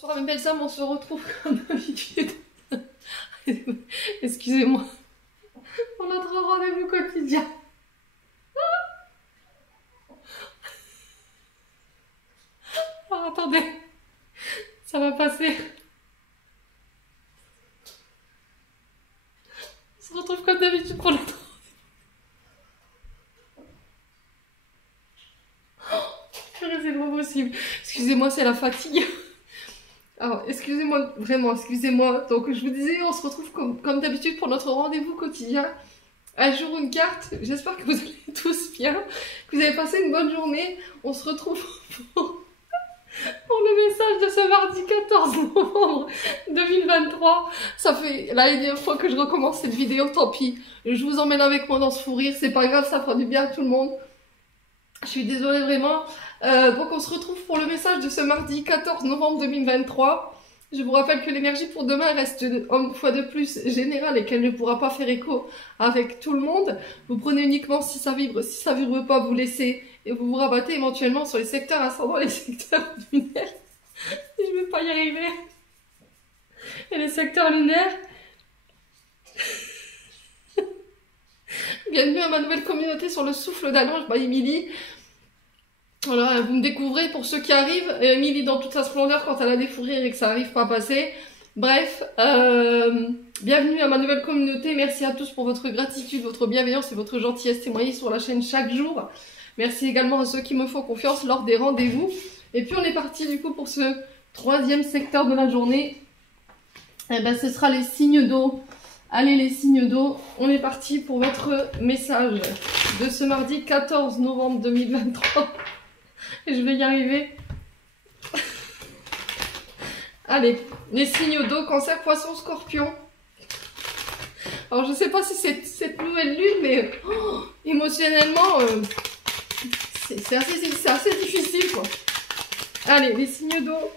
Bonsoir mes belles âmes, on se retrouve comme d'habitude. Excusez-moi. Pour notre rendez-vous quotidien. Alors attendez, ça va passer. On se retrouve comme d'habitude pour notre rendez-vous. C'est pas possible. Excusez-moi, c'est la fatigue. Alors, excusez-moi, vraiment, excusez-moi. Donc, je vous disais, on se retrouve comme d'habitude pour notre rendez-vous quotidien. Un jour, une carte. J'espère que vous allez tous bien, que vous avez passé une bonne journée. On se retrouve pour le message de ce mardi 14 novembre 2023. Ça fait la dernière fois que je recommence cette vidéo, tant pis. Je vous emmène avec moi dans ce fou rire. C'est pas grave, ça fera du bien à tout le monde. Je suis désolée vraiment. Donc on se retrouve pour le message de ce mardi 14 novembre 2023. Je vous rappelle que l'énergie pour demain reste une fois de plus générale et qu'elle ne pourra pas faire écho avec tout le monde. Vous prenez uniquement si ça vibre pas, vous laissez et vous vous rabattez éventuellement sur les secteurs ascendants, les secteurs lunaires. Je vais pas y arriver. Et les secteurs lunaires. Bienvenue à ma nouvelle communauté sur le souffle d'Allonge by Émilie. Voilà, vous me découvrez pour ceux qui arrivent. Émilie dans toute sa splendeur quand elle a des fous rires et que ça arrive pas à passer. Bref, bienvenue à ma nouvelle communauté. Merci à tous pour votre gratitude, votre bienveillance et votre gentillesse témoignée sur la chaîne chaque jour. Merci également à ceux qui me font confiance lors des rendez-vous. Et puis on est parti du coup pour ce troisième secteur de la journée. Eh ben, ce sera les signes d'eau. Allez les signes d'eau, on est parti pour votre message de ce mardi 14 novembre 2023. Et je vais y arriver. Allez, les signes d'eau, Cancer, Poisson, Scorpion. Alors je sais pas si c'est cette nouvelle lune, mais émotionnellement, c'est assez difficile quoi. Allez, les signes d'eau.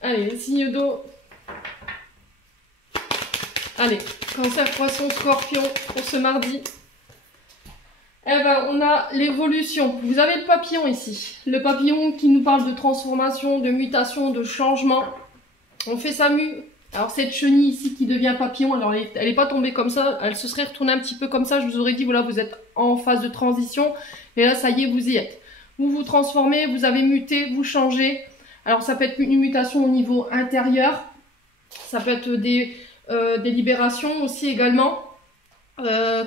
Allez, les signes d'eau. Allez, Cancer, Poisson, Scorpion pour ce mardi. Eh ben, on a l'évolution. Vous avez le papillon ici. Le papillon qui nous parle de transformation, de mutation, de changement. On fait sa mue. Alors cette chenille ici qui devient papillon, alors elle est pas tombée comme ça, elle se serait retournée un petit peu comme ça. Je vous aurais dit, voilà, vous êtes en phase de transition. Et là, ça y est, vous y êtes. Vous vous transformez, vous avez muté, vous changez. Alors ça peut être une mutation au niveau intérieur. Ça peut être des libérations aussi également,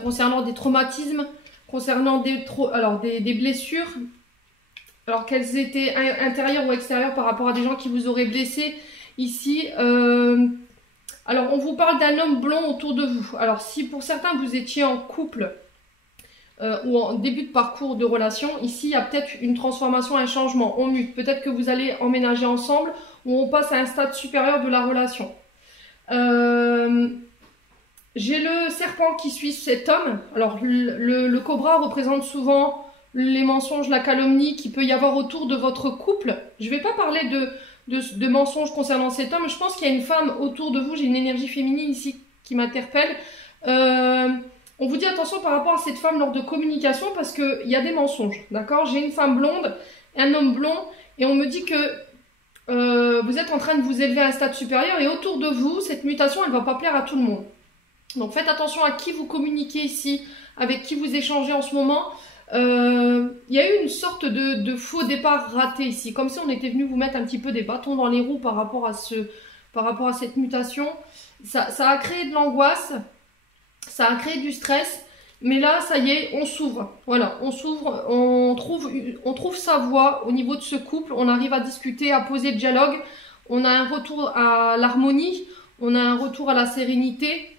concernant des traumatismes, concernant des blessures, alors qu'elles étaient intérieures ou extérieures par rapport à des gens qui vous auraient blessé ici. Alors on vous parle d'un homme blond autour de vous. Alors si pour certains vous étiez en couple ou en début de parcours de relation, ici il y a peut-être une transformation, un changement, on mute. Peut-être que vous allez emménager ensemble ou on passe à un stade supérieur de la relation. J'ai le serpent qui suit cet homme. Alors le cobra représente souvent les mensonges, la calomnie qu'il peut y avoir autour de votre couple. Je ne vais pas parler de mensonges concernant cet homme. Je pense qu'il y a une femme autour de vous. J'ai une énergie féminine ici qui m'interpelle. On vous dit attention par rapport à cette femme lors de communication parce qu'il y a des mensonges. D'accord? J'ai une femme blonde, un homme blond et on me dit que vous êtes en train de vous élever à un stade supérieur et autour de vous, cette mutation, elle ne va pas plaire à tout le monde. Donc faites attention à qui vous communiquez ici, avec qui vous échangez en ce moment. Il y a eu une sorte de faux départ raté ici, comme si on était venu vous mettre un petit peu des bâtons dans les roues par rapport à cette mutation. Ça a créé de l'angoisse, ça a créé du stress, mais là, ça y est, on s'ouvre. Voilà, on s'ouvre, on trouve sa voie au niveau de ce couple, on arrive à discuter, à poser le dialogue, on a un retour à l'harmonie, on a un retour à la sérénité.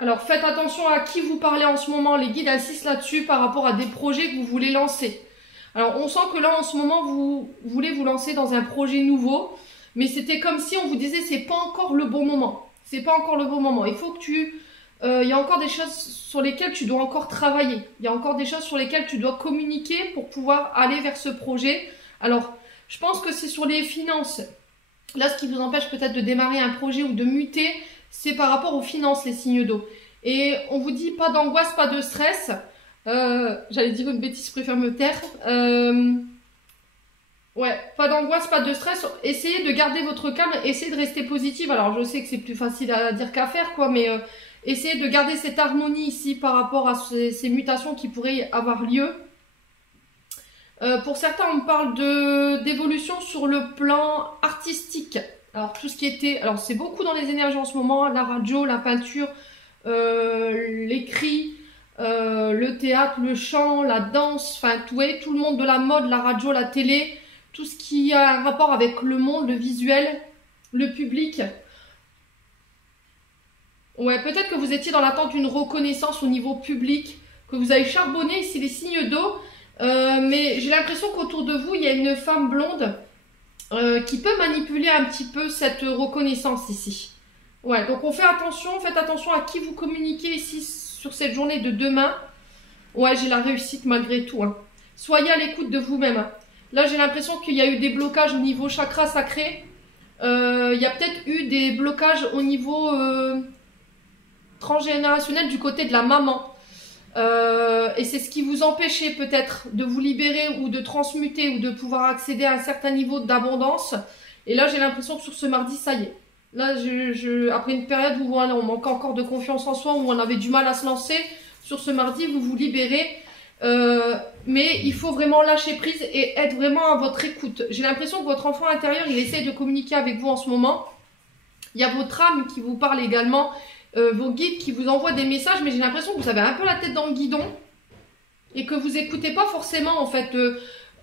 Alors faites attention à qui vous parlez en ce moment, les guides insistent là-dessus par rapport à des projets que vous voulez lancer. Alors on sent que là en ce moment vous voulez vous lancer dans un projet nouveau, mais c'était comme si on vous disait c'est pas encore le bon moment. C'est pas encore le bon moment. Il faut que il y a encore des choses sur lesquelles tu dois encore travailler. Il y a encore des choses sur lesquelles tu dois communiquer pour pouvoir aller vers ce projet. Alors je pense que c'est sur les finances. Là, ce qui vous empêche peut-être de démarrer un projet ou de muter, c'est par rapport aux finances, les signes d'eau. Et on vous dit pas d'angoisse, pas de stress. J'allais dire une bêtise, je préfère me taire. Ouais, pas d'angoisse, pas de stress. Essayez de garder votre calme, essayez de rester positive. Alors, je sais que c'est plus facile à dire qu'à faire, quoi, mais essayez de garder cette harmonie ici par rapport à ces mutations qui pourraient avoir lieu. Pour certains, on parle d'évolution sur le plan artistique. Alors, tout ce qui était... Alors, c'est beaucoup dans les énergies en ce moment, la radio, la peinture, l'écrit, le théâtre, le chant, la danse, enfin, tout le monde de la mode, la radio, la télé, tout ce qui a un rapport avec le monde, le visuel, le public. Ouais, peut-être que vous étiez dans l'attente d'une reconnaissance au niveau public, que vous avez charbonné ici les signes d'eau, mais j'ai l'impression qu'autour de vous, il y a une femme blonde qui peut manipuler un petit peu cette reconnaissance ici. Ouais, donc on fait attention, faites attention à qui vous communiquez ici sur cette journée de demain. Ouais, j'ai la réussite malgré tout. Hein. Soyez à l'écoute de vous-même. Hein. Là, j'ai l'impression qu'il y a eu des blocages au niveau chakra sacré. Il y a peut-être eu des blocages au niveau transgénérationnel du côté de la maman. Et c'est ce qui vous empêchait peut-être de vous libérer ou de transmuter ou de pouvoir accéder à un certain niveau d'abondance. Et là, j'ai l'impression que sur ce mardi, ça y est. Là, après une période où on manque encore de confiance en soi, où on avait du mal à se lancer, sur ce mardi, vous vous libérez. Mais il faut vraiment lâcher prise et être vraiment à votre écoute. J'ai l'impression que votre enfant intérieur, il essaie de communiquer avec vous en ce moment. Il y a votre âme qui vous parle également, vos guides qui vous envoient des messages, mais j'ai l'impression que vous avez un peu la tête dans le guidon et que vous n'écoutez pas forcément en fait.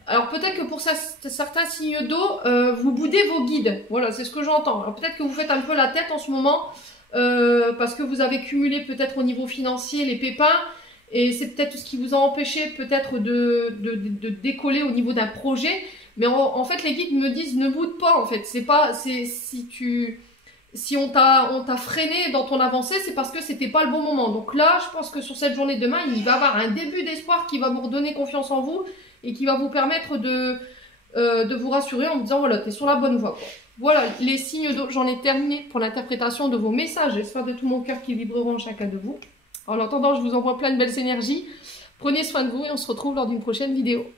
Alors peut-être que pour certains signes d'eau, vous boudez vos guides. Voilà, c'est ce que j'entends. Alors peut-être que vous faites un peu la tête en ce moment parce que vous avez cumulé peut-être au niveau financier les pépins. Et c'est peut-être ce qui vous a empêché peut-être de décoller au niveau d'un projet. Mais en fait, les guides me disent ne boude pas en fait. Si on t'a freiné dans ton avancée, c'est parce que c'était pas le bon moment. Donc là, je pense que sur cette journée de demain, il va y avoir un début d'espoir qui va vous redonner confiance en vous et qui va vous permettre de vous rassurer en vous disant voilà, tu es sur la bonne voie, quoi. Voilà, les signes d'eau, j'en ai terminé pour l'interprétation de vos messages. J'espère de tout mon cœur qu'ils vibreront chacun de vous. En attendant, je vous envoie plein de belles énergies. Prenez soin de vous et on se retrouve lors d'une prochaine vidéo.